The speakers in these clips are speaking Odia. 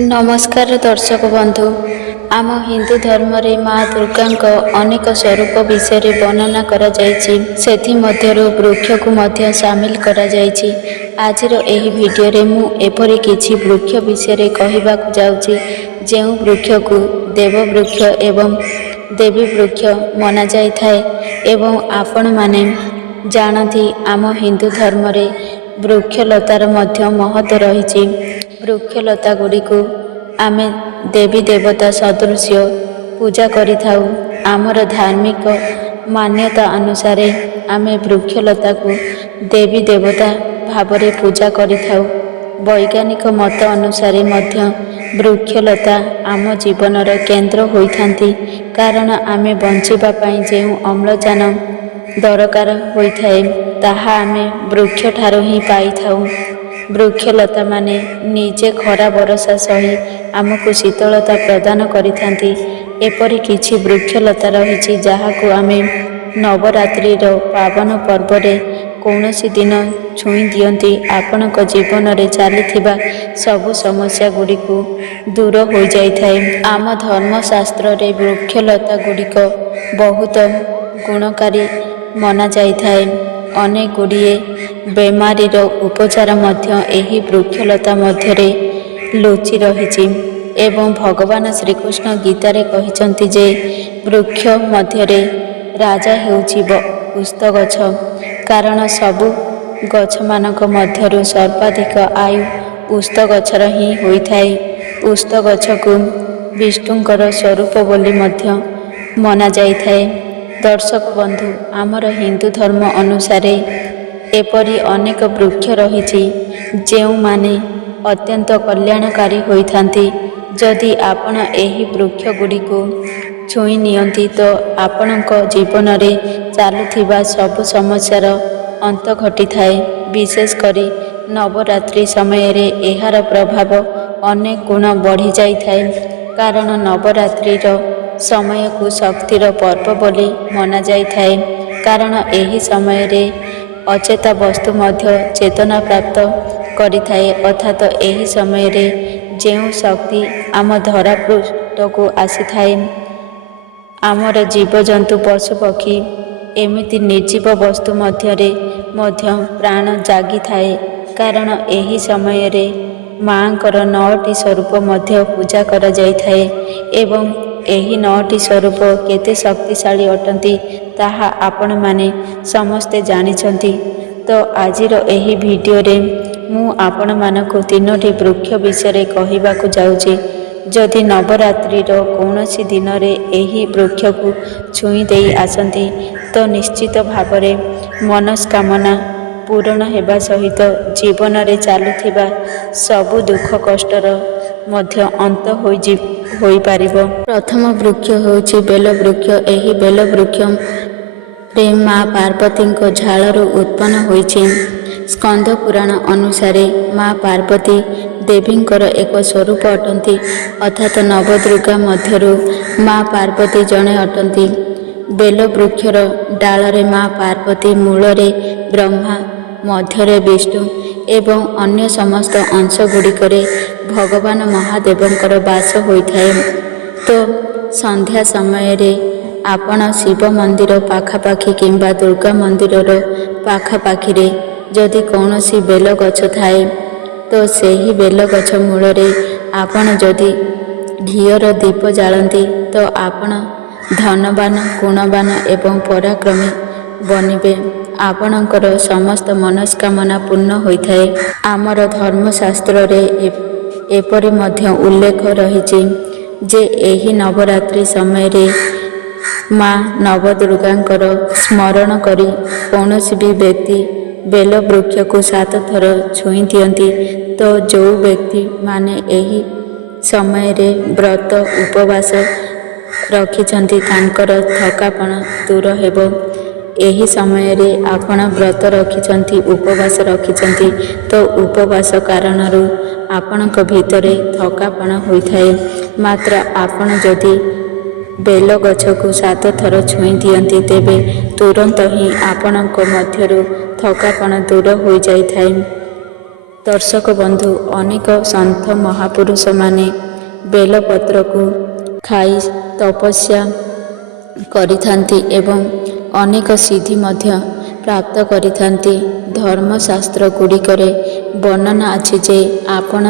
नमस्कार दर्शक बंधु आम हिंदू धर्म रे माँ दुर्गा अनेक स्वरूप विषय वर्णना करा जायछि। सेथि मध्यरु वृक्ष को मध्य शामिल करा जायछि। आजिर एही वीडियो रे मु एपरि किछि वृक्ष विषय कहिबाकु जाउछि जेउ वृक्ष को देव वृक्ष एवं देवी वृक्ष मना जाय थाए एवं आपण माने जानती आम हिंदू धर्म रे वृक्षलतार मध्य महत्व रही। वृक्षलता गुड़ी को आमे देवी देवता सदृश्य पूजा करिथाउ। आमर धार्मिक मान्यता अनुसार आमे वृक्षलता को देवी देवता भावरे पूजा करिथाउ। वैज्ञानिक मत अनुसार मध्य वृक्षलता आम जीवनर केन्द्र होइथांती, कारण आमे बंचिबा पई जेउ अम्लजान दरकार होइथाए ताहा आमे वृक्ष ठारो ही पाइथाउ। वृक्षलता माने निजे खरा बरसा सही आमको शीतलता प्रदान करिथांती। एपरि किछि वृक्षलता रहिछि जाहाकु आमे नवरात्रिर पावन पर्वरे कौनसी दिन छुई दियंती आपणक जीवन रे चलीथिबा सबु समस्या गुड़िको दूर हो जाइथाए। आम धर्मशास्त्र रे वृक्षलता गुड़िक बहुत गुणकारी मना जाइथाए। अनेक गुड़िए बेमारीर उपचार मध्य एही वृक्षलता मध्यरे लुचि रहिछि एवं भगवान श्रीकृष्ण गीतारे कहिचंती जे वृक्ष मध्यरे राजा हेउछि पुष्प गछ, कारण सबु गछ मानक मध्यरु सर्वाधिक आयु पुष्प गछर ही होइथाए। पुष्प गछ को विष्णुंकर स्वरूप बोली मध्य मना जाइथाए। दर्शक बंधु आमर हिंदू धर्म अनुसार एपरि अनेक वृक्ष रहिछि जेउ माने अत्यंत कल्याणकारी होइथांती। जदि आपण एही वृक्ष गुड़िको छुई नियंती तो आपणक जीवन रे चालुथिबा सब समस्यार अंत घटी थाए। विशेष करी नवरात्रि समय रे एहार प्रभाव अनेक गुण बढ़ी जाई थाए, कारण नवरात्रिर समय को शक्तिर पर्व बोली मना जाई थाए। कारण एही समय रे अचेता वस्तु मध्य चेतना प्राप्त करिथाए, अर्थात एही समय रे जेउ शक्ति आम धरा पृष्ठ को आसी थाए, आमर जीवजंतु पशु पक्षी एमिति निर्जीव वस्तु मध्यरे मध्य प्राण जागी थाए। कारण एही समय रे माँकर 9टी स्वरूप मध्य पूजा करा जाई थाए एवं एही 9टी स्वरूप केते शक्तिशाली अटंती ताहा आपण माने समस्ते जानिछंती। तो आजिर एही वीडियो रे मु आपण मानको 3टी वृक्ष विषय कहिबाकु जाउछि। जदि नवरात्रिर कौनसी दिन रे एही वृक्ष को छुई देई आसंती तो निश्चित भावरे मनस्कामना पूरण हेबा सहित जीवन रे चालुथिबा सबु दुख कष्टर मध्य अंत होई पारिबो। प्रथम वृक्ष होछि बेल वृक्ष। एही बेल वृक्ष रे माँ पार्वती झाड़ू उत्पन्न होइछि। स्कंद पुराण अनुसार माँ पार्वती देवींकर एक स्वरूप अटंती, अर्थात नवदुर्गा मध्यरु माँ पार्वती जणे अटंती। बेल वृक्षर डालरे माँ पार्वती, मूलरे ब्रह्मा, मध्यरे विष्णु एवं अन्य समस्त अंश गुड़िकरे भगवान महादेवंकर वास होइथाए। तो संध्या समय रे आपण शिव मंदिर पाखापाखि किंबा दुर्गा मंदिरर पाखापाखि रे जदि कौनसी बेल गछ थाए तो सेही बेल गछ मूलरे आपण जदि घीयर दीप जालती तो आपण धनवान, गुणवान एवं पराक्रमी बनिबे। आपणकर समस्त मनस्कामना पूर्ण होइथाए। आमर धर्मशास्त्र रे एपरि मध्य उल्लेख रहिछि जे एही नवरात्रि समय रे माँ नवदुर्गांकर स्मरण करी कौनसी भी व्यक्ति बेल वृक्ष को 7 थर छुई दियंती तो जो व्यक्ति माने एही समय रे व्रत उपवास रखिछंती तांकर थकापन दूर हेबो। एही समय रे आपण व्रत रखिछंती, उपवास रखिछंती तो उपवास कारणरू आपणक भितरे थकापन होइथाए। मात्र आपण जदि बेल गछ को 7 थर छुई दियंती तेबे तुरंत ही आपणक मध्यरु थकापन दूर हो जाइथाए। ଦର୍ଶକ ବନ୍ଧୁ, ଅନେକ ସନ୍ଥ ମହାପୁରୁଷମାନେ ବେଲପତ୍ରକୁ ଖାଇ ତପସ୍ୟା କରିଥାନ୍ତି ଏବଂ ଅନେକ ସିଦ୍ଧି ମଧ୍ୟ ପ୍ରାପ୍ତ କରିଥାନ୍ତି। ଧର୍ମଶାସ୍ତ୍ର ଗୁଡ଼ିକରେ ବର୍ଣ୍ଣନା ଅଛି ଯେ ଆପଣ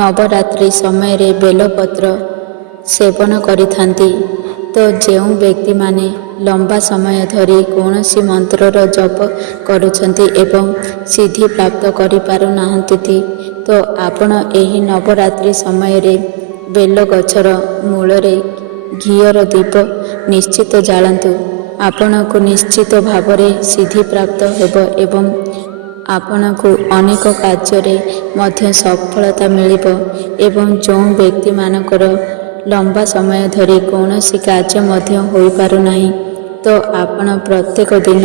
ନବରାତ୍ରି ସମୟରେ ବେଲପତ୍ର ସେବନ କରିଥାନ୍ତି। ତ ଯେଉଁ ବ୍ୟକ୍ତିମାନେ ଲମ୍ବା ସମୟ ଧରି କୌଣସି ମନ୍ତ୍ରର ଜପ କରୁଛନ୍ତି ଏବଂ ସିଦ୍ଧି ପ୍ରାପ୍ତ କରିପାରୁନାହାନ୍ତି, ତ ଆପଣ ଏହି ନବରାତ୍ରି ସମୟରେ ବେଲ ଗଛର ମୂଳରେ ଘିଅର ଦୀପ ନିଶ୍ଚିତ ଜାଳନ୍ତୁ। ଆପଣଙ୍କୁ ନିଶ୍ଚିତ ଭାବରେ ସିଦ୍ଧିପ୍ରାପ୍ତ ହେବ ଏବଂ ଆପଣଙ୍କୁ ଅନେକ କାର୍ଯ୍ୟରେ ମଧ୍ୟ ସଫଳତା ମିଳିବ। ଏବଂ ଯେଉଁ ବ୍ୟକ୍ତିମାନଙ୍କର ଲମ୍ବା ସମୟ ଧରି କୌଣସି କାର୍ଯ୍ୟ ମଧ୍ୟ ହୋଇପାରୁନାହିଁ, ତ ଆପଣ ପ୍ରତ୍ୟେକ ଦିନ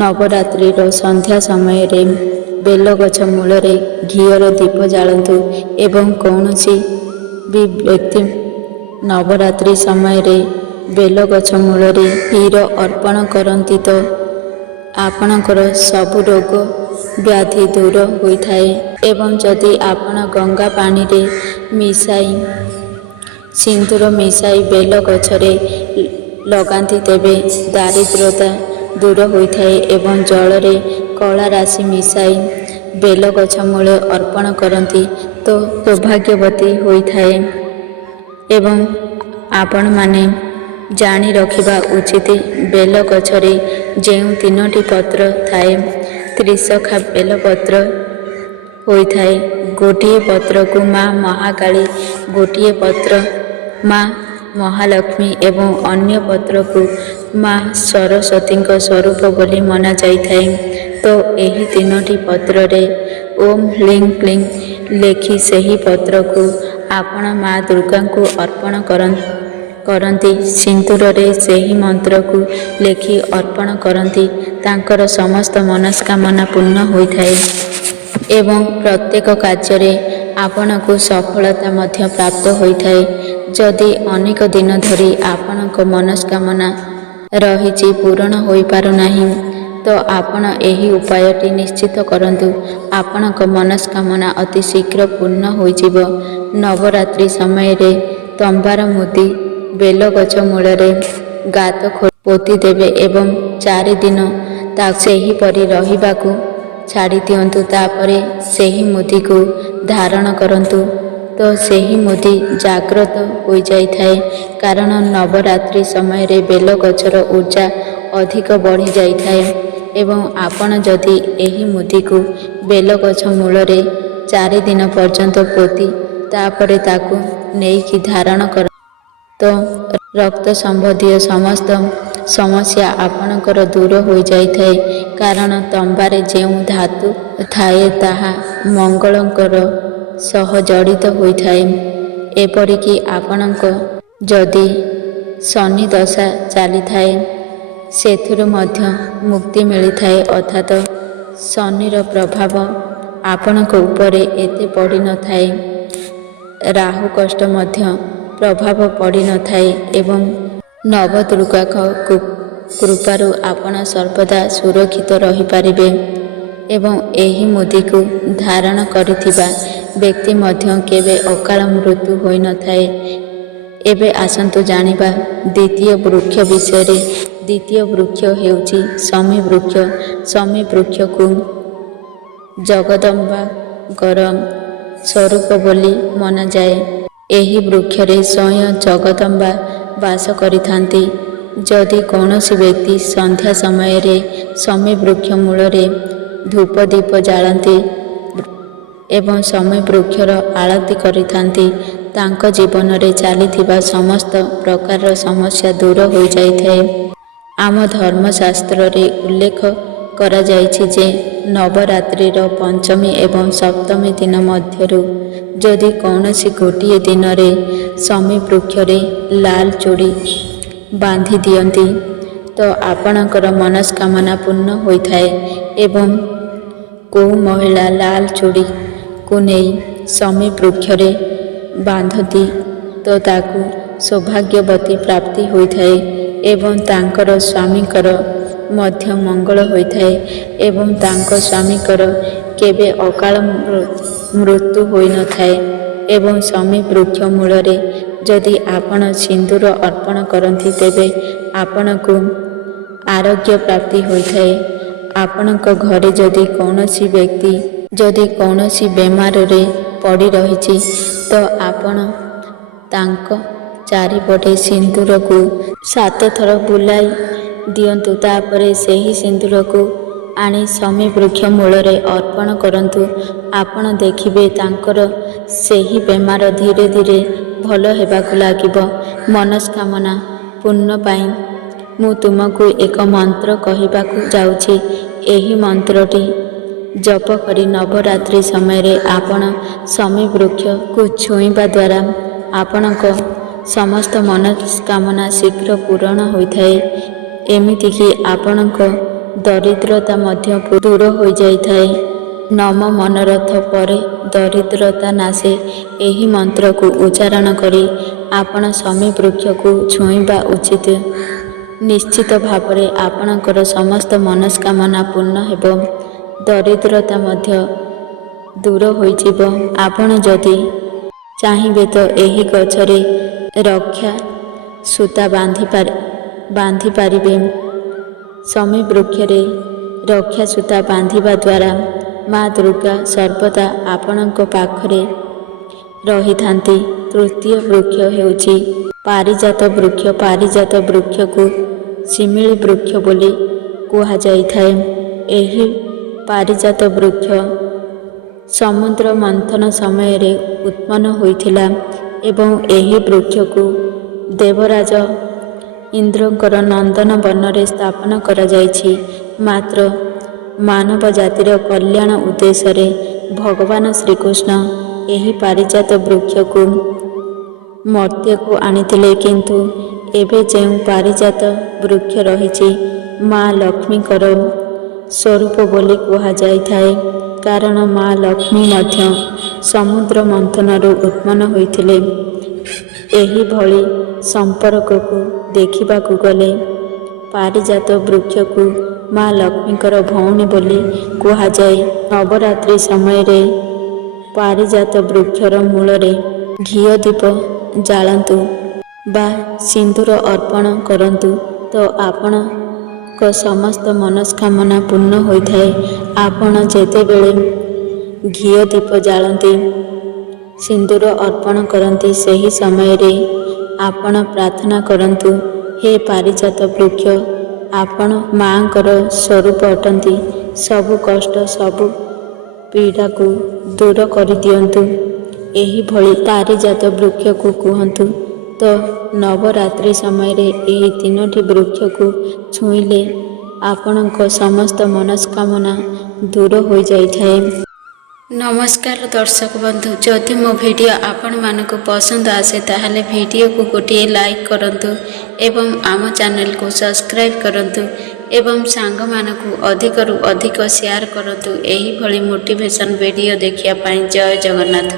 ନବରାତ୍ରିର ସନ୍ଧ୍ୟା ସମୟରେ ବେଲଗଛ ମୂଳରେ ଘିଅର ଦୀପ ଜାଳନ୍ତୁ। ଏବଂ କୌଣସି ବି ବ୍ୟକ୍ତି ନବରାତ୍ରି ସମୟରେ ବେଲଗଛ ମୂଳରେ କ୍ଷୀର ଅର୍ପଣ କରନ୍ତି ତ ଆପଣଙ୍କର ସବୁ ରୋଗ ବ୍ୟାଧି ଦୂର ହୋଇଥାଏ। ଏବଂ ଯଦି ଆପଣ ଗଙ୍ଗା ପାଣିରେ ମିଶାଇ ସିନ୍ଦୁର ମିଶାଇ ବେଲ ଗଛରେ ଲଗାନ୍ତି ତେବେ ଦାରିଦ୍ର୍ୟତା ଦୂର ହୋଇଥାଏ। ଏବଂ ଜଳରେ କଳା ରାଶି ମିଶାଇ ବେଲଗଛ ମୂଳେ ଅର୍ପଣ କରନ୍ତି ତ ସୌଭାଗ୍ୟବତୀ ହୋଇଥାଏ। ଏବଂ ଆପଣମାନେ ଜାଣି ରଖିବା ଉଚିତ, ବେଲଗଛରେ ଯେଉଁ 3ଟି ପତ୍ର ଥାଏ, ତ୍ରିଶଖା ବେଲପତ୍ର ହୋଇଥାଏ। ଗୋଟିଏ ପତ୍ରକୁ ମା ମହାକାଳୀ, ଗୋଟିଏ ପତ୍ର ମା ମହାଲକ୍ଷ୍ମୀ ଏବଂ ଅନ୍ୟ ପତ୍ରକୁ ମା ସରସ୍ୱତୀଙ୍କ ସ୍ୱରୂପ ବୋଲି ମନାଯାଇଥାଏ। ତ ଏହି 3ଟି ପତ୍ରରେ ଓମ୍ ହ୍ଲିଂ କ୍ଲିଂ ଲେଖି ସେହି ପତ୍ରକୁ ଆପଣ ମା ଦୁର୍ଗାଙ୍କୁ ଅର୍ପଣ କରନ୍ତି। ସିନ୍ଦୁରରେ ସେହି ମନ୍ତ୍ରକୁ ଲେଖି ଅର୍ପଣ କରନ୍ତି। ତାଙ୍କର ସମସ୍ତ ମନସ୍କାମନା ପୂର୍ଣ୍ଣ ହୋଇଥାଏ ଏବଂ ପ୍ରତ୍ୟେକ କାର୍ଯ୍ୟରେ ଆପଣଙ୍କୁ ସଫଳତା ମଧ୍ୟ ପ୍ରାପ୍ତ ହୋଇଥାଏ। ଯଦି ଅନେକ ଦିନ ଧରି ଆପଣଙ୍କ ମନସ୍କାମନା ରହିଛି ପୂରଣ ହୋଇପାରୁନାହିଁ, ତ ଆପଣ ଏହି ଉପାୟଟି ନିଶ୍ଚିତ କରନ୍ତୁ। ଆପଣଙ୍କ ମନସ୍କାମନା ଅତି ଶୀଘ୍ର ପୂର୍ଣ୍ଣ ହୋଇଯିବ। ନବରାତ୍ରି ସମୟରେ ତମ୍ବାର ମୁଦି ବେଲଗଛ ମୂଳରେ ଗାତ ପୋତି ଦେବେ ଏବଂ 4 ଦିନ ତାକୁ ସେହିପରି ରହିବାକୁ ଛାଡ଼ି ଦିଅନ୍ତୁ। ତାପରେ ସେହି ମୁଦିକୁ ଧାରଣ କରନ୍ତୁ। ତ ସେହି ମୁଦି ଜାଗ୍ରତ ହୋଇଯାଇଥାଏ, କାରଣ ନବରାତ୍ରି ସମୟରେ ବେଲଗଛର ଊର୍ଜା ଅଧିକ ବଢ଼ିଯାଇଥାଏ। ଏବଂ ଆପଣ ଯଦି ଏହି ମୁଦିକୁ ବେଲଗଛ ମୂଳରେ 4 ଦିନ ପର୍ଯ୍ୟନ୍ତ ପୋତି ତାପରେ ତାକୁ ନେଇକି ଧାରଣ କର, ତ ରକ୍ତ ସମ୍ବନ୍ଧୀୟ ସମସ୍ତ ସମସ୍ୟା ଆପଣଙ୍କର ଦୂର ହୋଇଯାଇଥାଏ। କାରଣ ତମ୍ବାରେ ଯେଉଁ ଧାତୁ ଥାଏ ତାହା ମଙ୍ଗଳଙ୍କର ସହ ଜଡ଼ିତ ହୋଇଥାଏ। ଏପରିକି ଆପଣଙ୍କ ଯଦି ଶନି ଦଶା ଚାଲିଥାଏ, ସେଥିରୁ ମଧ୍ୟ ମୁକ୍ତି ମିଳିଥାଏ। ଅର୍ଥାତ ଶନିର ପ୍ରଭାବ ଆପଣଙ୍କ ଉପରେ ଏତେ ପଡ଼ିନଥାଏ, ରାହୁ କଷ୍ଟ ମଧ୍ୟ ପ୍ରଭାବ ପଡ଼ିନଥାଏ ଏବଂ ନବଦୁର୍ଗାଙ୍କ କୃପାରୁ ଆପଣ ସର୍ବଦା ସୁରକ୍ଷିତ ରହିପାରିବେ। ଏବଂ ଏହି ମୁଦିକୁ ଧାରଣ କରିଥିବା ବ୍ୟକ୍ତି ମଧ୍ୟ କେବେ ଅକାଳ ମୃତ୍ୟୁ ହୋଇନଥାଏ। ଏବେ ଆସନ୍ତୁ ଜାଣିବା ଦ୍ୱିତୀୟ ବୃକ୍ଷ ବିଷୟରେ। ଦ୍ୱିତୀୟ ବୃକ୍ଷ ହେଉଛି ଶମୀ ବୃକ୍ଷ। ଶମୀ ବୃକ୍ଷକୁ ଜଗଦମ୍ବାଙ୍କର ସ୍ୱରୂପ ବୋଲି ମନାଯାଏ। ଏହି ବୃକ୍ଷରେ ସ୍ୱୟଂ ଜଗଦମ୍ବା ବାସ କରିଥାନ୍ତି। ଯଦି କୌଣସି ବ୍ୟକ୍ତି ସନ୍ଧ୍ୟା ସମୟରେ ଶମୀ ବୃକ୍ଷ ମୂଳରେ ଧୂପ ଦୀପ ଜାଳନ୍ତି ଏବଂ ଶମୀ ବୃକ୍ଷର ଆଳତି କରିଥାନ୍ତି, ତାଙ୍କ ଜୀବନରେ ଚାଲିଥିବା ସମସ୍ତ ପ୍ରକାରର ସମସ୍ୟା ଦୂର ହୋଇଯାଇଥାଏ। ଆମ ଧର୍ମଶାସ୍ତ୍ରରେ ଉଲ୍ଲେଖ କରାଯାଇଛି ଯେ ନବରାତ୍ରିର ପଞ୍ଚମୀ ଏବଂ ସପ୍ତମୀ ଦିନ ମଧ୍ୟରୁ ଯଦି କୌଣସି ଗୋଟିଏ ଦିନରେ ଶମୀ ବୃକ୍ଷରେ ଲାଲ ଚୁଡ଼ି ବାନ୍ଧି ଦିଅନ୍ତି, ତ ଆପଣଙ୍କର ମନସ୍କାମନା ପୂର୍ଣ୍ଣ ହୋଇଥାଏ। ଏବଂ କେଉଁ ମହିଳା ଲାଲ ଚୁଡ଼ିକୁ ନେଇ ଶମୀ ବୃକ୍ଷରେ ବାନ୍ଧନ୍ତି, ତ ତାକୁ ସୌଭାଗ୍ୟବତୀ ପ୍ରାପ୍ତି ହୋଇଥାଏ ଏବଂ ତାଙ୍କର ସ୍ୱାମୀଙ୍କର ମଧ୍ୟ ମଙ୍ଗଳ ହୋଇଥାଏ ଏବଂ ତାଙ୍କ ସ୍ୱାମୀଙ୍କର କେବେ ଅକାଳ ମୃତ୍ୟୁ ହୋଇନଥାଏ ଏବଂ ଶମୀ ବୃକ୍ଷ ମୂଳରେ ଯଦି ଆପଣ ସିନ୍ଦୁର ଅର୍ପଣ କରନ୍ତି ତେବେ ଆପଣଙ୍କୁ ଆରୋଗ୍ୟ ପ୍ରାପ୍ତି ହୋଇଥାଏ। ଆପଣଙ୍କ ଘରେ ଯଦି କୌଣସି ବ୍ୟକ୍ତି ଯଦି କୌଣସି ବେମାରରେ ପଡ଼ି ରହିଛି ତ ଆପଣ ତାଙ୍କ ଚାରିପଟେ ସିନ୍ଦୁରକୁ 7 ଥର ବୁଲାଇ ଦିଅନ୍ତୁ। ତାପରେ ସେହି ସିନ୍ଦୁରକୁ ଆଣି ଶମୀ ବୃକ୍ଷ ମୂଳରେ ଅର୍ପଣ କରନ୍ତୁ। ଆପଣ ଦେଖିବେ ତାଙ୍କର ସେହି ବେମାର ଧୀରେ ଧୀରେ ଭଲ ହେବାକୁ ଲାଗିବ। ମନସ୍କାମନା ପୂର୍ଣ୍ଣ ପାଇଁ ମୁଁ ତୁମକୁ ଏକ ମନ୍ତ୍ର କହିବାକୁ ଯାଉଛି। ଏହି ମନ୍ତ୍ରଟି ଜପ କରି ନବରାତ୍ରି ସମୟରେ ଆପଣ ଶମୀ ବୃକ୍ଷକୁ ଛୁଇଁବା ଦ୍ୱାରା ଆପଣଙ୍କ ସମସ୍ତ ମନସ୍କାମନା ଶୀଘ୍ର ପୂରଣ ହୋଇଥାଏ। ଏମିତିକି ଆପଣଙ୍କ ଦରିଦ୍ରତା ମଧ୍ୟ ଦୂର ହୋଇଯାଇଥାଏ। ନମ ମନୋରଥ ପରେ ଦରିଦ୍ରତା ନାଶେ। ଏହି ମନ୍ତ୍ରକୁ ଉଚ୍ଚାରଣ କରି ଆପଣ ଶମୀ ବୃକ୍ଷକୁ ଛୁଇଁବା ଉଚିତ। ନିଶ୍ଚିତ ଭାବରେ ଆପଣଙ୍କର ସମସ୍ତ ମନସ୍କାମନା ପୂର୍ଣ୍ଣ ହେବ। ଦରିଦ୍ରତା ମଧ୍ୟ ଦୂର ହୋଇଯିବ। ଆପଣ ଯଦି ଚାହିଁବେ ତ ଏହି ଗଛରେ ରକ୍ଷା ସୂତା ବାନ୍ଧିପାରିବେ। ଶମୀ ବୃକ୍ଷରେ ରକ୍ଷା ସୂତା ବାନ୍ଧିବା ଦ୍ୱାରା ମା ଦୁର୍ଗା ସର୍ବଦା ଆପଣଙ୍କ ପାଖରେ ରହିଥାନ୍ତି। ତୃତୀୟ ବୃକ୍ଷ ହେଉଛି ପାରିଜାତ ବୃକ୍ଷ। ପାରିଜାତ ବୃକ୍ଷକୁ ଶିମିଳି ବୃକ୍ଷ ବୋଲି କୁହାଯାଇଥାଏ। ଏହି ପାରିଜାତ ବୃକ୍ଷ ସମୁଦ୍ର ମନ୍ଥନ ସମୟରେ ଉତ୍ପନ୍ନ ହୋଇଥିଲା ଏବଂ ଏହି ବୃକ୍ଷକୁ ଦେବରାଜ ଇନ୍ଦ୍ରଙ୍କର ନନ୍ଦନ ବନରେ ସ୍ଥାପନ କରାଯାଇଛି। ମାତ୍ର ମାନବ ଜାତିର କଲ୍ୟାଣ ଉଦ୍ଦେଶ୍ୟରେ ଭଗବାନ ଶ୍ରୀକୃଷ୍ଣ ଏହି ପାରିଜାତ ବୃକ୍ଷକୁ ମର୍ତ୍ତ୍ୟକୁ ଆଣିଥିଲେ। କିନ୍ତୁ ଏବେ ଯେଉଁ ପାରିଜାତ ବୃକ୍ଷ ରହିଛି ମା ଲକ୍ଷ୍ମୀଙ୍କର ସ୍ୱରୂପ ବୋଲି କୁହାଯାଇଥାଏ। କାରଣ ମା ଲକ୍ଷ୍ମୀ ମଧ୍ୟ ସମୁଦ୍ର ମନ୍ଥନରୁ ଉତ୍ପନ୍ନ ହୋଇଥିଲେ। ଏହିଭଳି ସମ୍ପର୍କକୁ ଦେଖିବାକୁ ଗଲେ ପାରିଜାତ ବୃକ୍ଷକୁ ମା ଲକ୍ଷ୍ମୀଙ୍କର ଭଉଣୀ ବୋଲି କୁହାଯାଏ। ନବରାତ୍ରି ସମୟରେ ପାରିଜାତ ବୃକ୍ଷର ମୂଳରେ ଘିଅ ଦୀପ ଜାଳନ୍ତୁ ବା ସିନ୍ଦୁର ଅର୍ପଣ କରନ୍ତୁ ତ ଆପଣଙ୍କ ସମସ୍ତ ମନସ୍କାମନା ପୂର୍ଣ୍ଣ ହୋଇଥାଏ। ଆପଣ ଯେତେବେଳେ ଘିଅ ଦୀପ ଜାଳନ୍ତି ସିନ୍ଦୁର ଅର୍ପଣ କରନ୍ତି ସେହି ସମୟରେ ଆପଣ ପ୍ରାର୍ଥନା କରନ୍ତୁ, ହେ ପାରିଜାତ ବୃକ୍ଷ ଆପଣ ମାଙ୍କର ସ୍ୱରୂପ ଅଟନ୍ତି। ସବୁ କଷ୍ଟ ସବୁ ପୀଡ଼ାକୁ ଦୂର କରିଦିଅନ୍ତୁ। ଏହିଭଳି ପାରିଜାତ ବୃକ୍ଷକୁ କୁହନ୍ତୁ। ତ ନବରାତ୍ରି ସମୟରେ ଏହି 3ଟି ବୃକ୍ଷକୁ ଛୁଇଁଲେ ଆପଣଙ୍କ ସମସ୍ତ ମନସ୍କାମନା ଦୂର ହୋଇଯାଇଥାଏ। ନମସ୍କାର ଦର୍ଶକ ବନ୍ଧୁ, ଯଦି ମୋ ଭିଡ଼ିଓ ଆପଣମାନଙ୍କୁ ପସନ୍ଦ ଆସେ ତାହେଲେ ଭିଡ଼ିଓକୁ ଗୋଟିଏ ଲାଇକ୍ କରନ୍ତୁ ଏବଂ ଆମ ଚ୍ୟାନେଲକୁ ସବସ୍କ୍ରାଇବ୍ କରନ୍ତୁ ଏବଂ ସାଙ୍ଗମାନଙ୍କୁ ଅଧିକରୁ ଅଧିକ ସେୟାର କରନ୍ତୁ। ଏହିଭଳି ମୋଟିଭେସନ୍ ଭିଡ଼ିଓ ଦେଖିବା ପାଇଁ ଜୟ ଜଗନ୍ନାଥ।